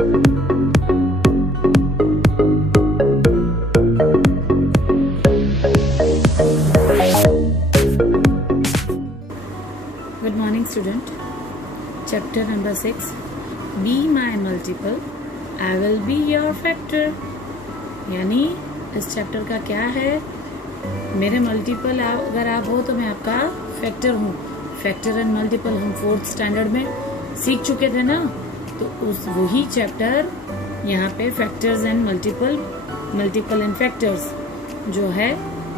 Good morning student. Chapter number 6. Be my multiple, I will be your factor. यानी इस chapter का क्या है, मेरे मल्टीपल अगर आप हो तो मैं आपका फैक्टर हूँ। फैक्टर एंड मल्टीपल हम 4th स्टैंडर्ड में सीख चुके थे ना, तो उस वही चैप्टर यहाँ पे factors and multiple and factors जो है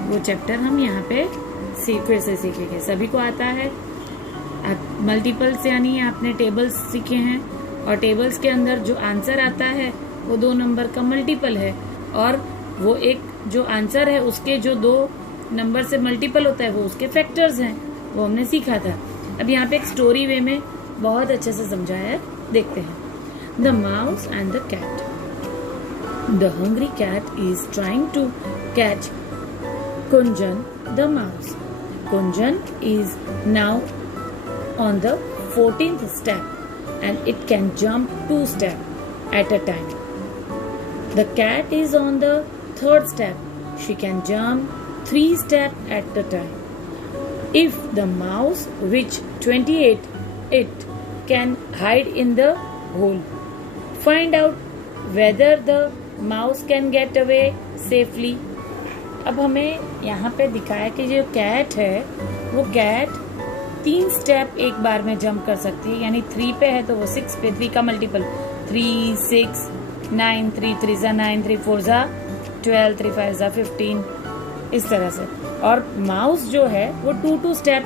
वो चैप्टर हम यहाँ पे फिर से सीखेंगे। सभी को आता है मल्टीपल्स, यानी आपने टेबल्स सीखे हैं और टेबल्स के अंदर जो आंसर आता है वो 2 नंबर का मल्टीपल है, और वो एक जो आंसर है उसके जो 2 नंबर से मल्टीपल होता है वो उसके फैक्टर्स हैं, वो हमने सीखा था। अब यहाँ पे एक स्टोरी वे में बहुत अच्छे से समझाया है, देखते हैं। The mouse and the cat. The hungry cat is trying to catch Kunjan the mouse. Kunjan is now on the 14th step and it can jump 2 steps at a time. The cat is on the 3rd step. She can jump 3 steps at a time. If the mouse reach 28, it can hide in the hole. Find out whether the mouse can get away safely. अब हमें यहाँ पे दिखाया कि जो cat है वो cat 3 step एक बार में जंप कर सकती है, यानी 3 पे है तो वो 6 पे, 3 का मल्टीपल 3, 6, 9, 3 3 जा 9, 3 4 जा 12, 3 5 जा 15, इस तरह से। और माउस जो है वो 2 स्टेप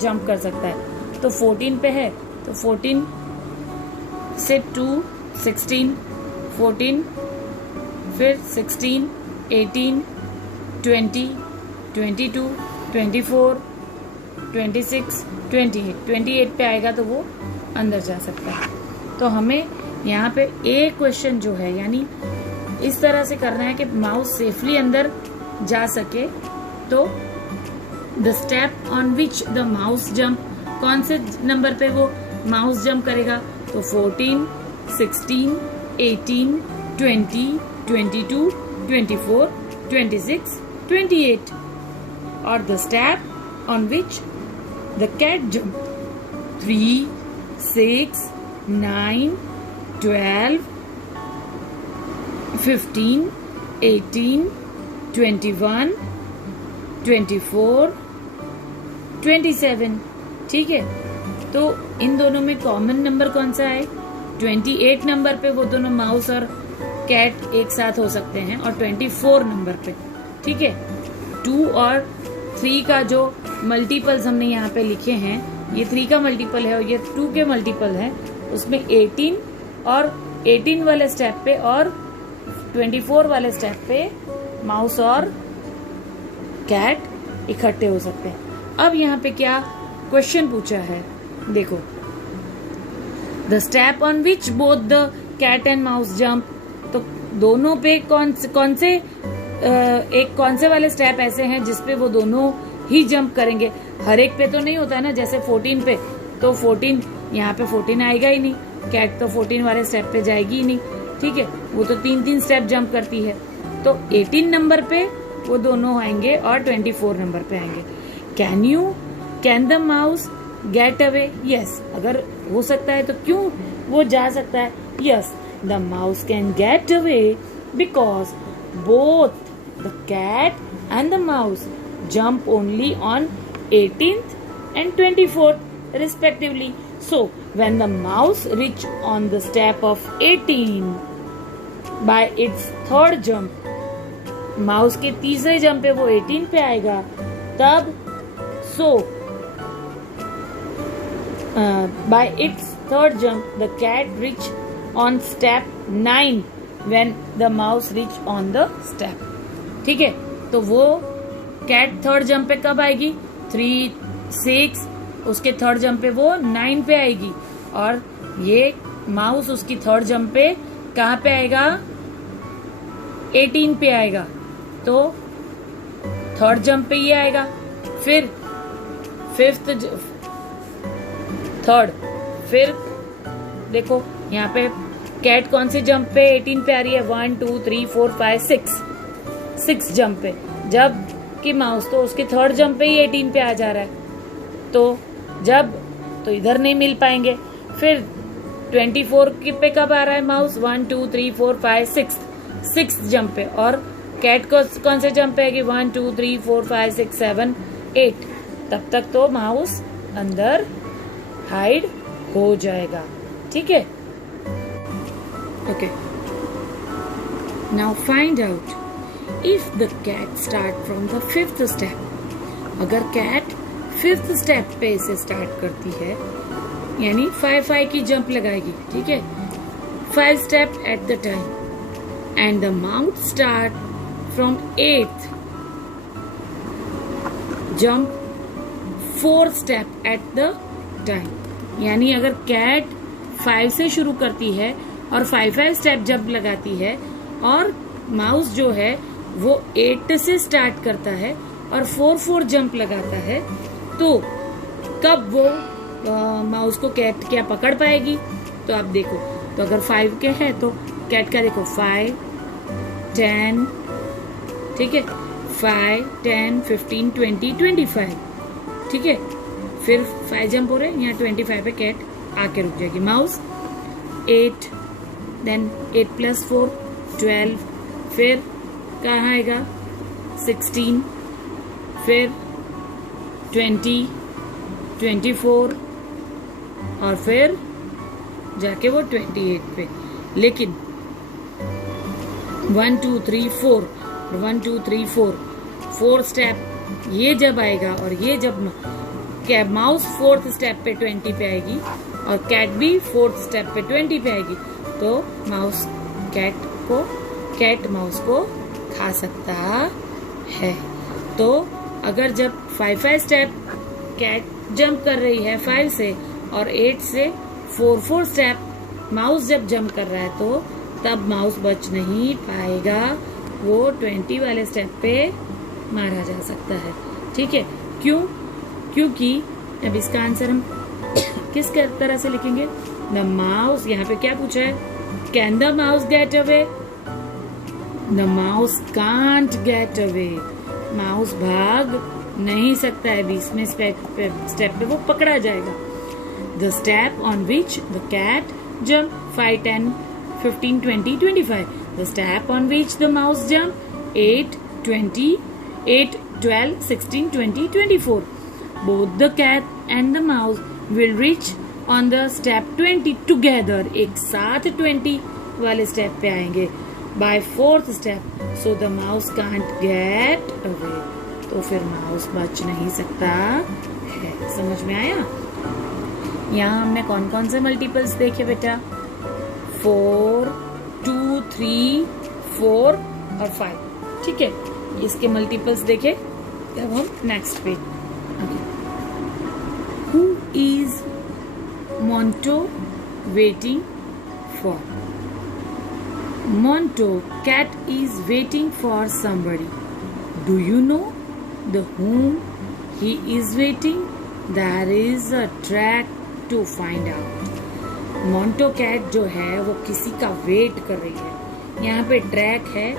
जंप कर सकता है, तो 14 पे है तो 14 से 2 16, 14 फिर 16, 18, 20, 22, 24, 26, 28 पे आएगा तो वो अंदर जा सकता है। तो हमें यहाँ पे एक क्वेश्चन जो है, यानी इस तरह से करना है कि माउस सेफली अंदर जा सके, तो the step on which the mouse jump, कौन से नंबर पे वो माउस जंप करेगा, तो 14, 16, 18, 20, 22, 24, 26, 28, और the step on which the cat jumped 3, 6, 9, 12, 15, 18, 21, 24, 27। ठीक है, तो इन दोनों में कॉमन नंबर कौन सा है? 28 नंबर पे वो दोनों माउस और कैट एक साथ हो सकते हैं, और 24 नंबर पे, ठीक है। 2 और 3 का जो मल्टीपल्स हमने यहाँ पे लिखे हैं, ये 3 का मल्टीपल है और ये 2 के मल्टीपल है, उसमें 18 और 18 वाले स्टेप पे और 24 वाले स्टेप पे माउस और कैट इकट्ठे हो सकते हैं। अब यहाँ पे क्या क्वेश्चन पूछा है, देखो। The step on which both the cat and mouse jump, तो दोनों पे कौन से वाले स्टेप ऐसे हैं जिसपे वो दोनों ही जंप करेंगे। हर एक पे तो नहीं होता है ना, जैसे 14 पे तो 14 यहाँ पे 14 आएगा ही नहीं, कैट तो 14 वाले स्टेप पे जाएगी ही नहीं, ठीक है, वो तो 3 स्टेप जंप करती है। तो 18 नंबर पे वो दोनों आएंगे और 24 नंबर पे आएंगे। Can the mouse get away? Yes, अगर हो सकता है तो क्यों वो जा सकता है? Yes, the mouse can get away because both the cat and the mouse jump only on 18th and 24th respectively. So when the mouse reach on the step of 18 by its 3rd jump, mouse के तीसरे jump पे वो 18 पे आएगा, तब by its 3rd jump the cat reach on step 9 when the mouse reach on the step, ठीक है। तो वो कैट 3rd जंप पे कब आएगी? 3, 6, उसके 3rd जंप पे वो 9 पे आएगी, और ये माउस उसकी 3rd जंप पे कहाँ पे आएगा? 18 पे आएगा। तो 3rd जंप पे ये आएगा, फिर 3rd, फिर देखो यहाँ पे कैट कौन से जंप पे 18 पे आ रही है? 1 2 3 4 5 6 जंप पे, जब कि माउस तो उसके थर्ड जंप पे ही 18 पे आ जा रहा है, तो इधर नहीं मिल पाएंगे। फिर 24 पे कब आ रहा है माउस? 1 2 3 4 5 6 जंप पे, और कैट को कौन से जंप पे है कि 1 2 3 4 5 6 7 8, तब तक तो माउस अंदर हाइड हो जाएगा। ठीक है, okay. Now find out if the cat start from the 5th step. अगर कैट 5th स्टेप पे से स्टार्ट करती है, यानी 5 की जंप लगाएगी, ठीक है, 5 step at the time, and the mouse start from 8th jump 4th step at the time. यानी अगर कैट 5 से शुरू करती है और 5 स्टेप जंप लगाती है, और माउस जो है वो 8 से स्टार्ट करता है और 4 जंप लगाता है, तो कब वो माउस को कैट क्या पकड़ पाएगी? तो आप देखो, तो अगर 5 के है तो कैट का देखो 5 10, ठीक है, 5 10 15 20 25, ठीक है, फिर 5 जंप हो रहे हैं, यहाँ 25 पे कैट आके रुक जाएगी। माउस 8, देन 8 + 4 12, फिर कहाँ आएगा 16, फिर 20 24, और फिर जाके वो 28 पे। लेकिन 1 2 3 4 1 2 3 4 स्टेप ये जब आएगा, और ये जब माउस 4th स्टेप पे 20 पे आएगी, और कैट भी 4th स्टेप पे 20 पे आएगी, तो माउस कैट माउस को खा सकता है। तो अगर जब 5 स्टेप कैट जंप कर रही है 5 से, और 8 से 4 स्टेप माउस जब जंप कर रहा है, तो तब माउस बच नहीं पाएगा, वो 20 वाले स्टेप पे मारा जा सकता है। ठीक है, क्यों? क्योंकि अब इसका आंसर हम किस तरह से लिखेंगे? द माउस, यहाँ पे क्या पूछा है? Can the mouse get away? The mouse can't get away. Mouse भाग नहीं सकता है, 20वें स्टेप पे वो पकड़ा जाएगा। The step on which the cat jump 5 10 15 20 25। The step on which the mouse jump 8 20 8 12 16 20 24। Both the cat and the mouse will reach on the step 20 together. एक साथ 20 वाले स्टेप पे आएंगे by 4th step. So the mouse can't get away. तो फिर mouse बच नहीं सकता है। समझ में आया? यहाँ हमने कौन कौन से मल्टीपल्स देखे बेटा? 4 2 3 4 और 5। ठीक है, इसके मल्टीपल्स देखे। अब हम नेक्स्ट पे। Who is Monto waiting for? Monto, cat is waiting for somebody. Do you know the whom he is waiting? There is a track to find out. Monto cat जो है वो किसी का वेट कर रही है। यहाँ पे ट्रैक है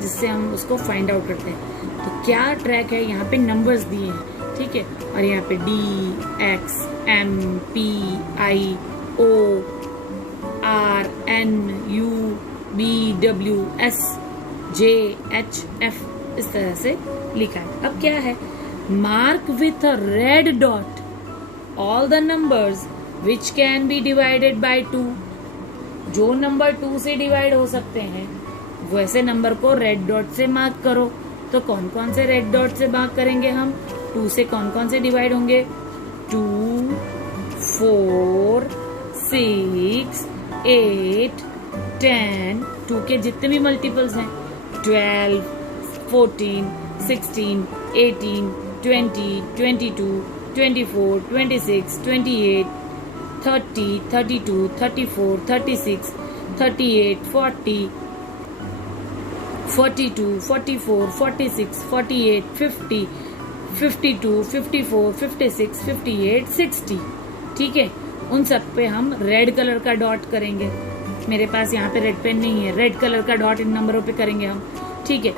जिससे हम उसको फाइंड आउट करते हैं। तो क्या ट्रैक है? यहाँ पे नंबर्स दिए हैं, ठीक है, और यहाँ पे D X M P I O R N U B W S J H F इस तरह से लिखा है। अब क्या है? Mark with a red dot all the numbers which can be divided by 2। जो नंबर 2 से डिवाइड हो सकते हैं वैसे नंबर को रेड डॉट से मार्क करो। तो कौन कौन से रेड डॉट से मार्क करेंगे हम? 2 से कौन कौन से डिवाइड होंगे? 2 4 6 8 10। 2 के जितने भी मल्टीपल्स हैं 12 14 16 18 20 22 24 26 28 30 32 34 36 38 40 42 44 46 48 50 52 54 56 58 60। ठीक है, उन सब पे हम रेड कलर का डॉट करेंगे। मेरे पास यहाँ पे रेड पेन नहीं है, रेड कलर का डॉट इन नंबरों पे करेंगे हम, ठीक है।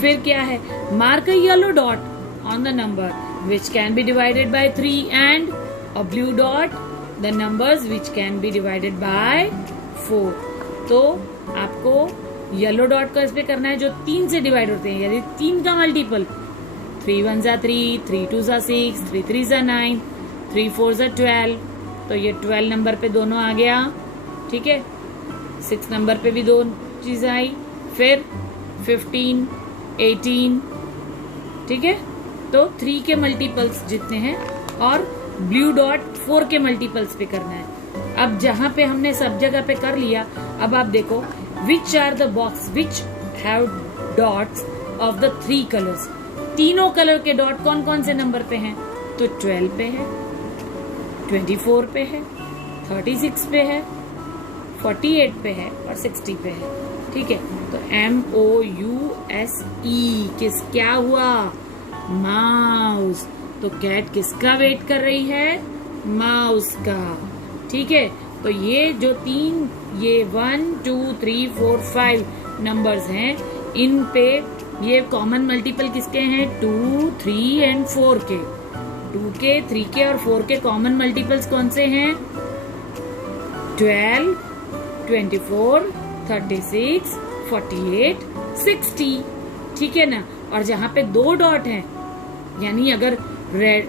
फिर क्या है, mark a yellow dot on the number which can be divided by 3 and a blue dot the numbers which can be divided by 4। तो आपको येलो डॉट का इस पे करना है जो 3 से डिवाइड होते हैं, यानी 3 का मल्टीपल, 3 1 जा 3, 3 2 जा 6, 3 3 जा 9, 3 4 जा 12। तो ये 12 नंबर पे दोनों आ गया, ठीक है। 6 नंबर पे भी 2 चीजें आई, फिर 15 18, ठीक है। तो 3 के मल्टीपल्स जितने हैं और ब्लू डॉट 4 के मल्टीपल्स पे करना है। अब जहां पे हमने सब जगह पे कर लिया, अब आप देखो which are the box which have dots of the 3 colours. तीनों कलर के डॉट कौन कौन से नंबर पे हैं? तो 12 पे है, 24 पे है, 36 पे है, 48 पे है और 60 पे है, ठीक है। तो MOUSE किस क्या हुआ? माउस। तो कैट किसका वेट कर रही है? माउस का, ठीक है। तो ये जो 3 ये 1 2 3 4 5 नंबर्स हैं, इन पे ये कॉमन मल्टीपल किसके हैं? 2 3 एंड 4 के। 2 के 3 के और 4 के कॉमन मल्टीपल्स कौन से हैं? 12 24 36 48 60, ठीक है ना। और जहां पे 2 डॉट हैं, यानी अगर रेड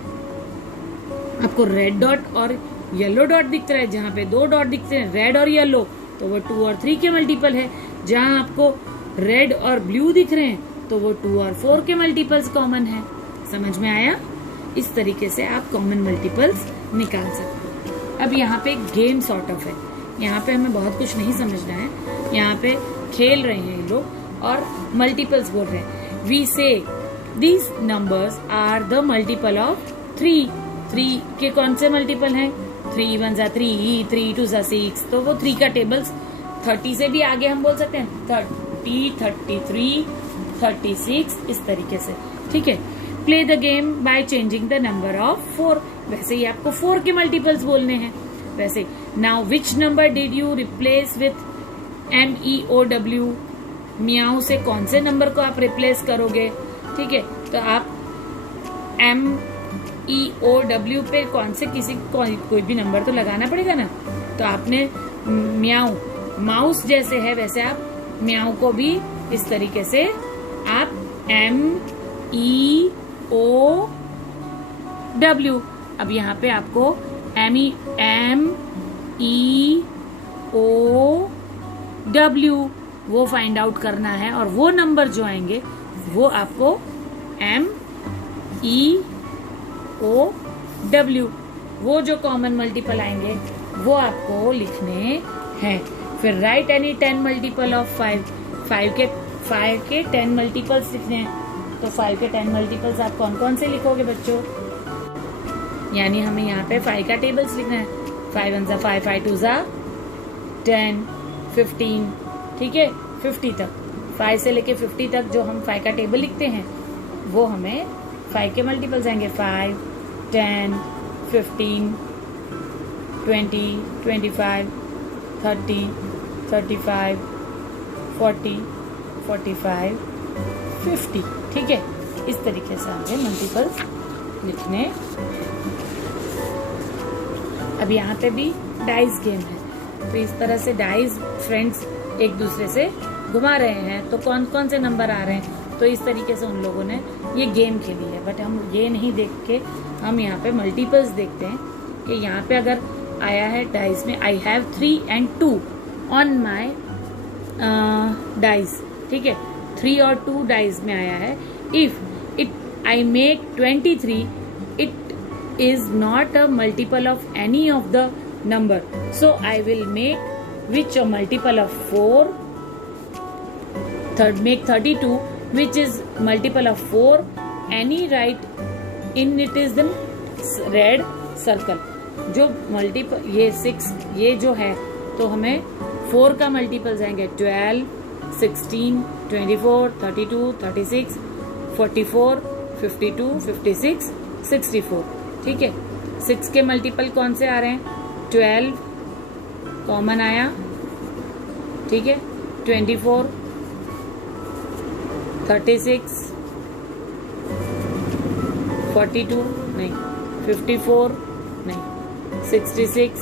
आपको रेड डॉट और येलो डॉट दिख रहा है, जहां पे 2 डॉट दिखते हैं रेड और येलो, तो वो 2 और 3 के मल्टीपल है। जहां आपको रेड और ब्लू दिख रहे हैं तो वो 2 और 4 के मल्टीपल्स कॉमन है। समझ में आया? इस तरीके से आप कॉमन मल्टीपल्स निकाल सकते हैं। अब यहाँ पे गेम सॉर्ट ऑफ है, यहाँ पे हमें बहुत कुछ नहीं समझना है, यहाँ पे खेल रहे हैं ये लोग और मल्टीपल्स बोल रहे हैं। We say these numbers are the multiple of 3। 3 के कौन से मल्टीपल हैं? 3 1 जा 3, 3 2 जा 6। तो वो 3 का टेबल्स 30 से भी आगे हम बोल सकते हैं, 30 33 36 इस तरीके से, ठीक है। Play the game by changing the number of 4। वैसे ही आपको 4 के मल्टीपल्स बोलने हैं। वैसे now which number did you replace with MEOW? मियाऊ से कौन से नंबर को आप रिप्लेस करोगे, ठीक है। तो आप MEOW पे कौन से कोई भी नंबर तो लगाना पड़ेगा ना। तो आपने मियाऊ माउस जैसे है वैसे आप मियाऊ को भी इस तरीके से आप MEOW। अब यहाँ पे आपको MEOW वो फाइंड आउट करना है और वो नंबर जो आएंगे वो आपको MEOW वो जो कॉमन मल्टीपल आएंगे वो आपको लिखने हैं। फिर राइट एनी 10 मल्टीपल ऑफ 5। 5 के 10 मल्टीपल्स लिखने हैं। तो 5 के 10 मल्टीपल्स आप कौन कौन से लिखोगे बच्चों? यानी हमें यहाँ पे 5 का टेबल्स लिखना है। 5 1 जा 5, 5 2 जा 10, 15, ठीक है, 50 तक। 5 से लेके 50 तक जो हम 5 का टेबल लिखते हैं वो हमें 5 के मल्टीपल्स आएंगे। 5 10 15 20 25 30 35 40 45 50, ठीक है। इस तरीके से हमें मल्टीपल्स लिखने। अब यहाँ पे भी डाइस गेम है, तो इस तरह से डाइस फ्रेंड्स एक दूसरे से घुमा रहे हैं तो कौन कौन से नंबर आ रहे हैं, तो इस तरीके से उन लोगों ने ये गेम खेली है। बट हम ये नहीं देख के हम यहाँ पे मल्टीपल्स देखते हैं कि यहाँ पे अगर आया है डाइस में I have 3 and 2 on my dice, ठीक है। 3 और 2 डाइस में आया है। If it I make 23 it is not a multiple of any of the number, so I will make which a multiple of 4, make 32 which is multiple of 4, any right in it is the red circle। जो multiple ये 6 ये जो है तो हमें 4 का multiples आएंगे 12 16 24 32 36 44 52 56 64, ठीक है। 6 के मल्टीपल कौन से आ रहे हैं? 12 कॉमन आया, ठीक है, 24, 36, 42 नहीं, 54 नहीं, 66,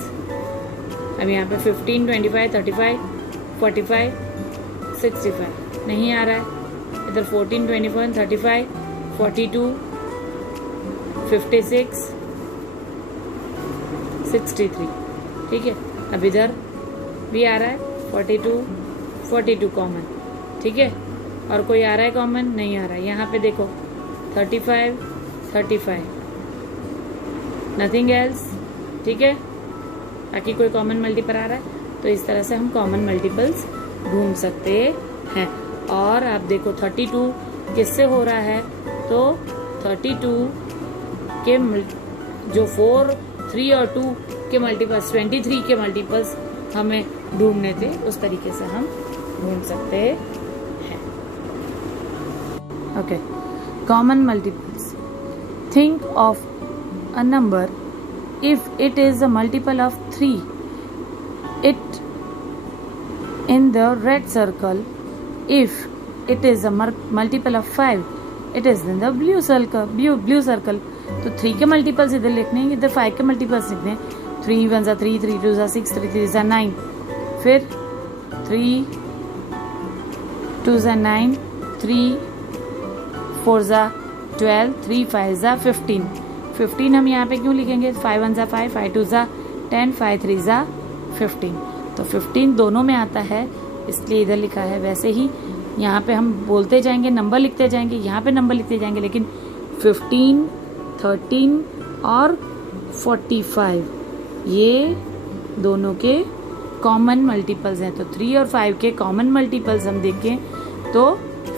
अब यहाँ पे 15, 25, 35, 45, 65 नहीं आ रहा है। इधर 14, 21, 35, 42, 56, 63, ठीक है। अब इधर भी आ रहा है 42, 42 कॉमन, ठीक है। और कोई आ रहा है कॉमन? नहीं आ रहा है। यहाँ पे देखो 35, 35, नथिंग एल्स, ठीक है। बाकी कोई कॉमन मल्टीपल आ रहा है, तो इस तरह से हम कॉमन मल्टीपल्स ढूंढ सकते हैं। और आप देखो 32 किससे हो रहा है, तो 32 के जो 4, 3 और 2 के मल्टीपल्स, 23 के मल्टीपल्स हमें ढूंढने थे, उस तरीके से हम ढूंढ सकते हैं। Okay, common multiples. Think of a number if it is a multiple of 3, it in the red circle. If it is a multiple of 5, it is in the blue circle. तो 3 के मल्टीपल्स इधर लिखने हैं, इधर 5 के multiples लिखने हैं। 3 1 जा 3, 3 2 जा 6, 3 3 जा 9, फिर 3 2 जा 9, 3 4 जा 12, 3 5 जा 15। 15 हम यहाँ पे क्यों लिखेंगे? 5 1 जा 5, 5 2 जा 10, 5 3 जा 15। तो 15 दोनों में आता है, इसलिए इधर लिखा है। वैसे ही यहाँ पे हम बोलते जाएंगे, नंबर लिखते जाएंगे, यहाँ पे नंबर लिखते जाएंगे, लेकिन 15, 13 और 45 ये दोनों के कॉमन मल्टीपल्स हैं। तो 3 और 5 के कॉमन मल्टीपल्स हम देखें तो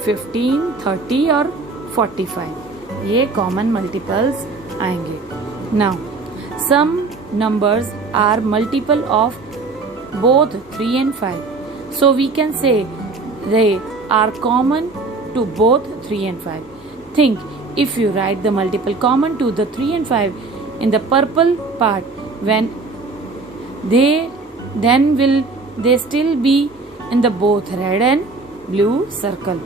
15, 30 और 45 ये कॉमन मल्टीपल्स आएंगे। Now some numbers are multiple of both 3 and 5, so we can say they are common to both 3 and 5. Think if you write the multiple common to the 3 and 5 in the purple part, then will they still be in the both red and blue circle?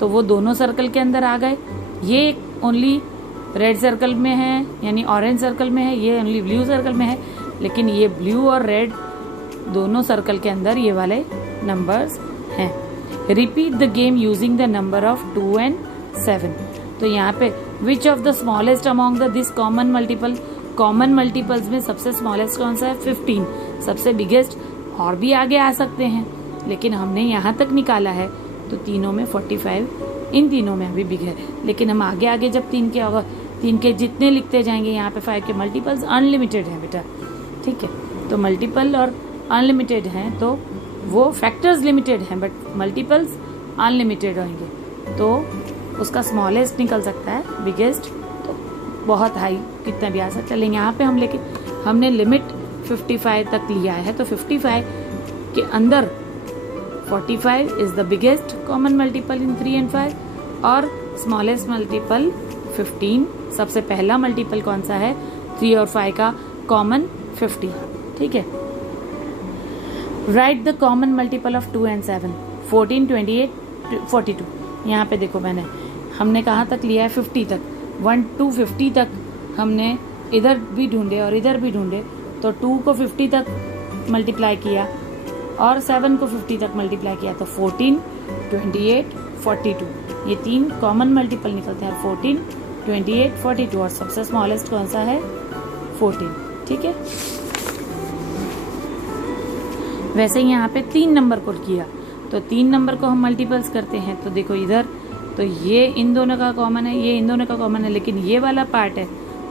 तो वो दोनों circle के अंदर आ गए। ये only red circle में है, यानी ऑरेंज सर्कल में है, ये ओनली ब्लू सर्कल में है, लेकिन ये ब्लू और रेड दोनों सर्कल के अंदर ये वाले नंबर्स हैं। Repeat the game using the number of 2 and 7। तो यहाँ पे which of the smallest among the this common multiple, common multiples में सबसे स्मॉलेस्ट कौन सा है? 15। सबसे बिगेस्ट और भी आगे आ सकते हैं, लेकिन हमने यहाँ तक निकाला है, तो तीनों में 45 इन तीनों में अभी बिग है। लेकिन हम आगे आगे जब 3 के जितने लिखते जाएंगे, यहाँ पे 5 के मल्टीपल्स अनलिमिटेड हैं बेटा, ठीक है। तो मल्टीपल और अनलिमिटेड हैं, तो वो फैक्टर्स लिमिटेड हैं, बट मल्टीपल्स अनलिमिटेड होंगे, तो उसका स्मॉलेस्ट निकल सकता है, बिगेस्ट तो बहुत हाई कितना भी आ सकता है। लेकिन यहाँ पे हमने लिमिट 55 तक लिया है, तो 55 के अंदर 45 is the biggest common multiple in 3 and 5 और smallest multiple 15। सबसे पहला मल्टीपल कौन सा है? 3 और 5 का कॉमन 50, ठीक है। Right the common multiple of 2 and 7, 14, 28, 42। यहाँ पे देखो हमने कहाँ तक लिया है? 50 तक। 1 to 50 तक हमने इधर भी ढूंढे और इधर भी ढूंढे, तो 2 को 50 तक मल्टीप्लाई किया और 7 को 50 तक मल्टीप्लाई किया, तो 14, 28, 42 ये 3 कॉमन मल्टीपल निकलते हैं। 14, 28, 42 और सबसे स्मॉलेस्ट कौन सा है? 14, ठीक है। वैसे ही यहाँ पे 3 नंबर को किया, तो 3 नंबर को हम मल्टीपल्स करते हैं, तो देखो इधर तो ये इन दोनों का कॉमन है, ये इन दोनों का कॉमन है, लेकिन ये वाला पार्ट है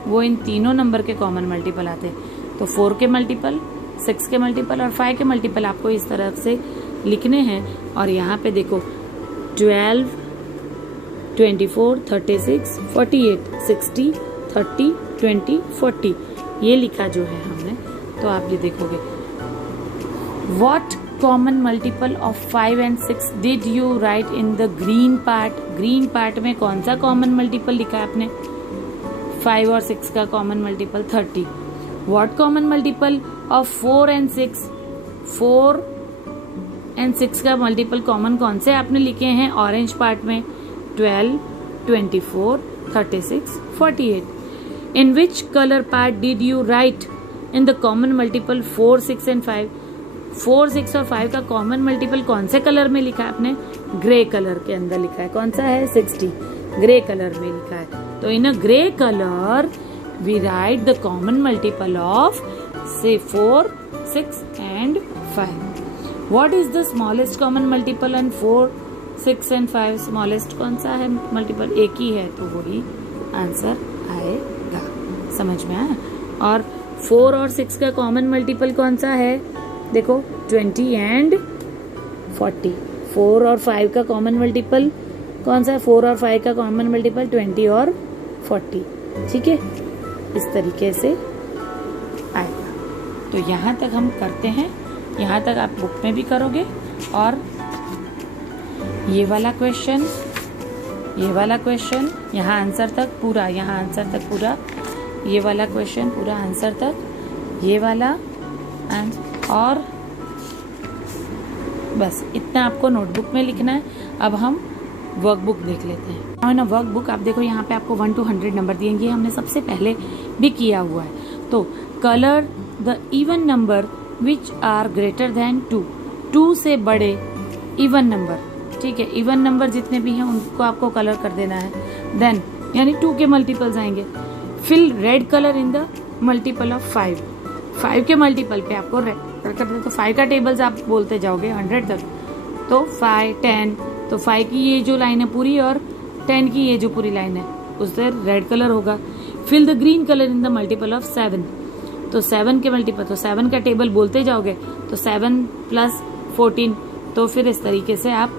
वो इन तीनों नंबर के कॉमन मल्टीपल आते हैं। तो 4 के मल्टीपल, 6 के मल्टीपल और 5 के मल्टीपल आपको इस तरह से लिखने हैं। और यहाँ पे देखो 12, 24, 36, 48, 60, 30, 20, 40 ये लिखा जो है हमने, तो आप ये देखोगे What common multiple of 5 and 6 did you write in the green part? Green part में कौन सा कॉमन मल्टीपल लिखा है आपने? 5 और 6 का common multiple 30। What common multiple of 4 and 6? 4 and 6 का मल्टीपल कॉमन कौन से आपने लिखे हैं ऑरेंज पार्ट में? 12, 24, 36, 48. In which color part did you write in the common multiple 4, 6 and 5? 4, 6 और 5 का कॉमन मल्टीपल कौन से कलर में लिखा है आपने? ग्रे कलर के अंदर लिखा है। कौन सा है? 60, ग्रे कलर में लिखा है। तो in a grey colour we write the common multiple of से 4, 6 and 5. What is the smallest common multiple and 4, 6 and 5? Smallest कौन सा है मल्टीपल? एक ही है, तो वही आंसर आएगा। समझ में आया? और 4 और 6 का कॉमन मल्टीपल कौन सा है? देखो 20 एंड 40। 4 और 5 का कॉमन मल्टीपल कौन सा है? 4 और 5 का कॉमन मल्टीपल 20 और 40। ठीक है, इस तरीके से आएगा। तो यहाँ तक हम करते हैं, यहाँ तक आप बुक में भी करोगे। और ये वाला क्वेश्चन, ये वाला क्वेश्चन, यहाँ आंसर तक पूरा, यहाँ आंसर तक पूरा, ये वाला क्वेश्चन पूरा आंसर तक, ये वाला और बस इतना आपको नोटबुक में लिखना है। अब हम वर्कबुक देख लेते हैं। और ना वर्कबुक आप देखो, यहाँ पे आपको 1 to 100 नंबर दिएंगे, हमने सबसे पहले भी किया हुआ है। तो colour the even number which are greater than 2, 2 से बड़े इवन नंबर। ठीक है, इवन नंबर जितने भी हैं उनको आपको कलर कर देना है। देन यानी 2 के मल्टीपल्स आएंगे। Fill red colour in the multiple of 5, 5 के मल्टीपल पे आपको रेड कलर कर देना। तो 5 का टेबल्स आप बोलते जाओगे 100 तक। तो 5, 10, तो 5 की ये जो लाइन है पूरी और 10 की ये जो पूरी लाइन है उससे रेड कलर होगा। Fill the green colour in the multiple of 7, तो 7 के मल्टीपल, तो 7 का टेबल बोलते जाओगे तो 7 + 14, तो फिर इस तरीके से आप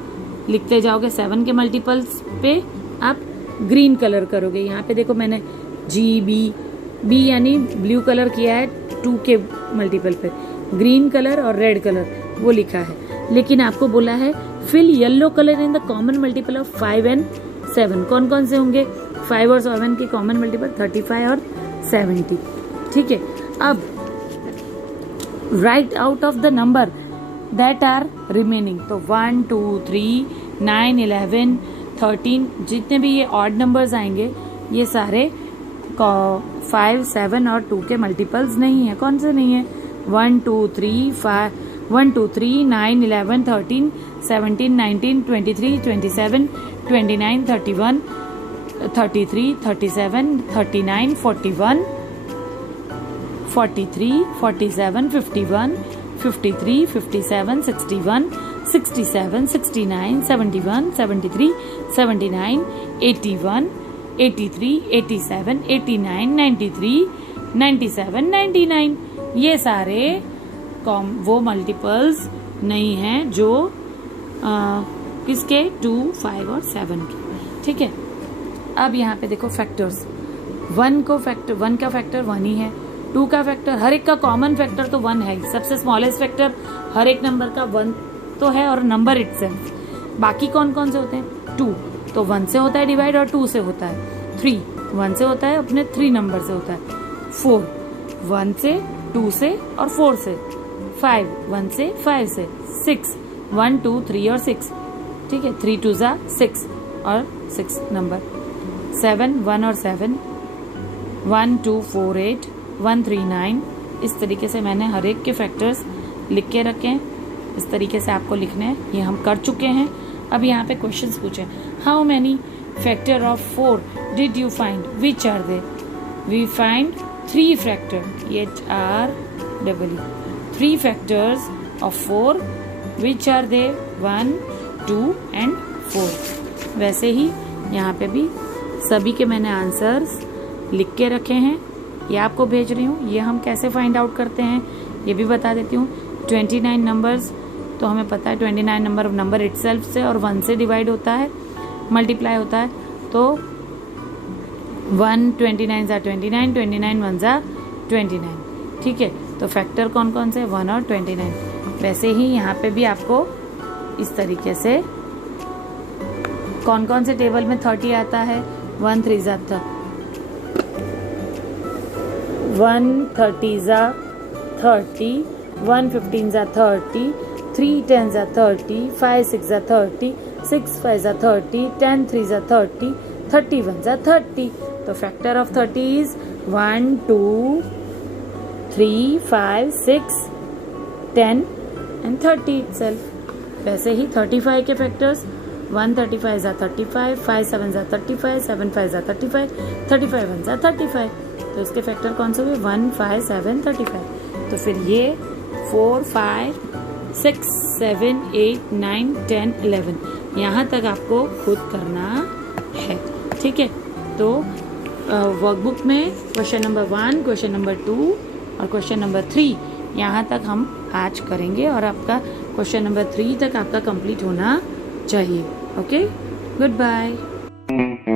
लिखते जाओगे। 7 के मल्टीपल्स पे आप ग्रीन कलर करोगे। यहाँ पे देखो मैंने बी यानी ब्लू कलर किया है 2 के मल्टीपल पे, ग्रीन कलर और रेड कलर वो लिखा है। लेकिन आपको बोला है fill yellow colour in the common multiple of 5 and 7। कौन कौन से होंगे? 5 और 7 के कॉमन मल्टीपल 35 और 70। ठीक है, अब write out of the number that are remaining. तो 1, 2, 3, 9, 11, 13 जितने भी ये ऑड नंबर्स आएंगे ये सारे 5, 7 और 2 के मल्टीपल्स नहीं है। कौन से नहीं है? 1, 2, 3, 5, 1, 2, 3, 9, 11, 13, 17, 19, 23, 27, 29, 31, 33, 37, 39, 41, 43, 47, 51, 53, 57, 61, 67, 69, 71, 73, 79, 81, 83, 87, 89, 93, 97, 99 ये सारे वो मल्टीपल्स नहीं हैं जो किसके? 2, 5 और 7 के। ठीक है, अब यहाँ पे देखो फैक्टर्स। 1 का फैक्टर 1 ही है। 2 का फैक्टर, हर एक का कॉमन फैक्टर तो 1 है। सबसे स्मॉलेस्ट फैक्टर हर एक नंबर का 1 तो है और नंबर इटसेल्फ। बाकी कौन कौन से होते हैं? 2 तो 1 से होता है डिवाइड और 2 से होता है। 3 1 से होता है, अपने 3 नंबर से होता है। 4 1 से, 2 से और 4 से। 5 1 से, 5 से। 6 1, 2, 3 और 6। ठीक है, 3 2 जा 6 और 6 नंबर। 7 1 और 7, 1 2 4 8, 1 3 9। इस तरीके से मैंने हर एक के फैक्टर्स लिख के रखे हैं। इस तरीके से आपको लिखने हैं, ये हम कर चुके हैं। अब यहाँ पे क्वेश्चंस पूछे, how many factor of 4 did you find, which are they? We find 3 factor, yet are double 3 factors of 4, which are they? 1, 2 and 4। वैसे ही यहाँ पे भी सभी के मैंने आंसर्स लिख के रखे हैं, ये आपको भेज रही हूँ। ये हम कैसे फाइंड आउट करते हैं ये भी बता देती हूँ। 29 नंबर्स तो हमें पता है 29 नंबर इटसेल्फ से और 1 से डिवाइड होता है, मल्टीप्लाई होता है। तो 1 29 जा 29, 29 1 जा 29। ठीक है, तो फैक्टर कौन कौन से? 1 और 29। वैसे ही यहाँ पे भी आपको इस तरीके से कौन कौन से टेबल में 30 आता है? 1 3 जा 1 30 जा 30, 1 15 जा 30, 3 10s are 30, 5 6 are 30, 6 5s are 30, 10 3s are 30, 30 1s are 30. तो factor of 30 is 1 2 3 5 6 10 and 30 itself. वैसे ही 35 के factors 1 35s are 35, 5 7s are 35, 7 5s are 35, 35 1s are 35. तो इसके फैक्टर कौन से हुए 1 5 7 35. तो फिर ये 4 5 6 7 8 9 10 11 यहाँ तक आपको खुद करना है. ठीक है. तो वर्कबुक में क्वेश्चन नंबर 1, क्वेश्चन नंबर 2 और क्वेश्चन नंबर 3 यहाँ तक हम आज करेंगे और आपका क्वेश्चन नंबर 3 तक आपका कंप्लीट होना चाहिए. Okay, good bye.